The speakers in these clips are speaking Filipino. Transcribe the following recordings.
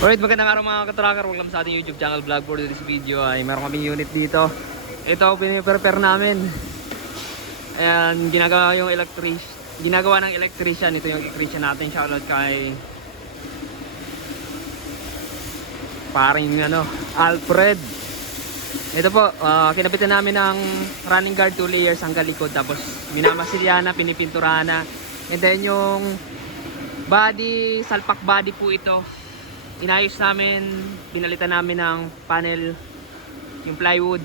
Alright, magandang araw mga katracker. Welcome sa ating YouTube channel vlog. For this video ay meron kaming unit dito. Ito piniprepare namin. Ayan, ginagawa ng electrician. Ito yung electrician natin. Shoutout kay paring Alfred. Ito po, kinapitan namin ng running guard 2 layers hanggang likod. Tapos minamasilya na, pinipinturahan na. And then yung body, salpak body po ito. Inayos namin, pinalitan namin ng panel, yung plywood.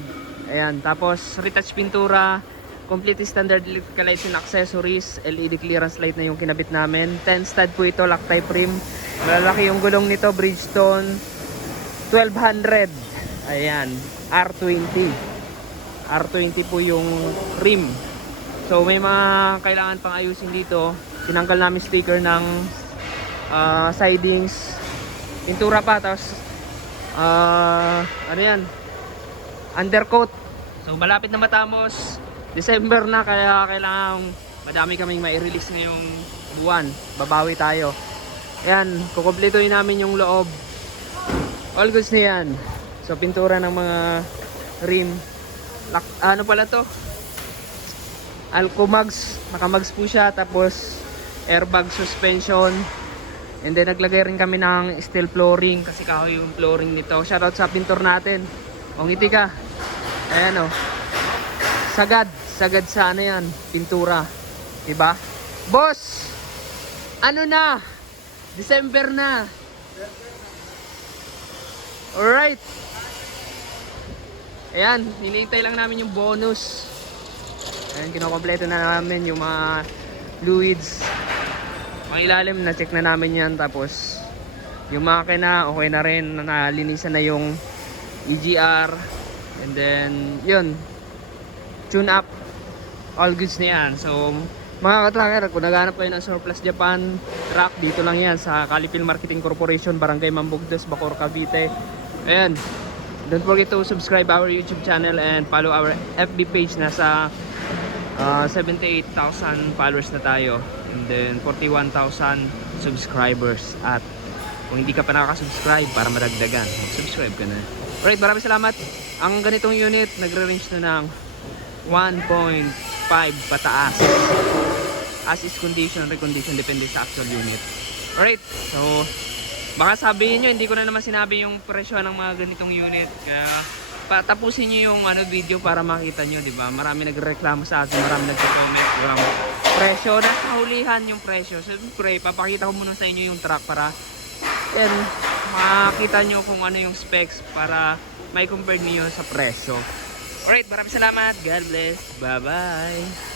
Ayan, tapos retouch pintura, complete standard electrical lights and accessories, LED clearance light na yung kinabit namin. 10 stud po ito, Loctite rim. Malalaki yung gulong nito, Bridgestone 1200. Ayan, R20. R20 po yung rim. So may mga kailangan pang ayusin dito. Tinanggal namin sticker ng sidings, pintura pa, tapos ano yan, undercoat. So malapit na matamos, December na, kaya kailangan madami kaming mai-release ngayong buwan. Babawi tayo. Ayan, kukumpletuhin namin yung loob. All goods na yan. So pintura ng mga rim, ano pala to, Alcomags, nakamags po siya. Tapos airbag suspension. And then naglagay rin kami ng steel flooring kasi kahoy yung flooring nito. Shoutout sa pintor natin. O ngiti ka. Ayan o. Sagad sa ano yan, pintura. Diba? Boss! Ano na? December na. Alright. Ayan, hinihintay lang namin yung bonus. Ayan, kinokompleto na namin yung mga fluids. Ang ilalim, na-check na namin yan. Tapos yung makina, okay na rin. Nalinisan na yung EGR. And then, yun, tune up. All goods na yan. So, mga katracker, kung naghanap kayo ng Surplus Japan truck, dito lang yan sa Calipil Marketing Corporation, Barangay Mambugdos, Bacoor, Cavite. Ayan. Don't forget to subscribe our YouTube channel and follow our FB page. Nasa 78,000 followers na tayo. And then 41,000 subscribers. At kung hindi ka pa nakaka-subscribe, para madagdagan, mag-subscribe ka na. Alright, maraming salamat. Ang ganitong unit nagre-range na ng 1.5 pataas. As is condition, recondition, depende sa actual unit. Alright, so baka sabihin nyo, hindi ko na naman sinabi yung presyo ng mga ganitong unit. Kaya patapusin nyo yung video para makita nyo, diba? Marami nagreklamo sa akin, marami nagko-comment yung presyo, nasa hulihan yung presyo. Siyempre, papakita ko muna sa inyo yung truck para makita nyo kung ano yung specs para may compare niyo sa presyo. Alright, maraming salamat. God bless. Bye bye.